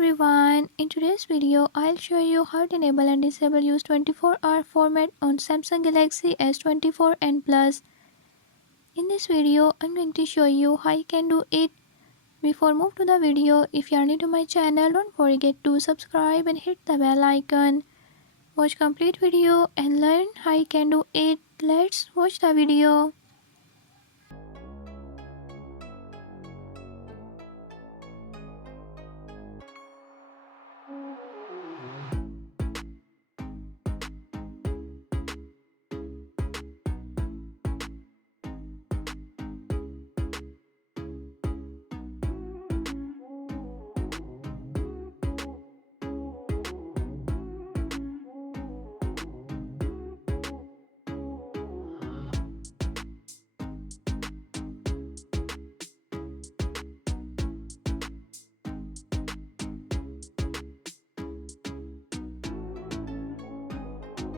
everyone, in today's video I'll show you how to enable and disable use 24-hour format on Samsung Galaxy S24 and Plus. In this video I'm going to show you how you can do it. Before move to the video, if you are new to my channel, don't forget to subscribe and hit the bell icon. Watch complete video and learn how you can do it. Let's watch the video.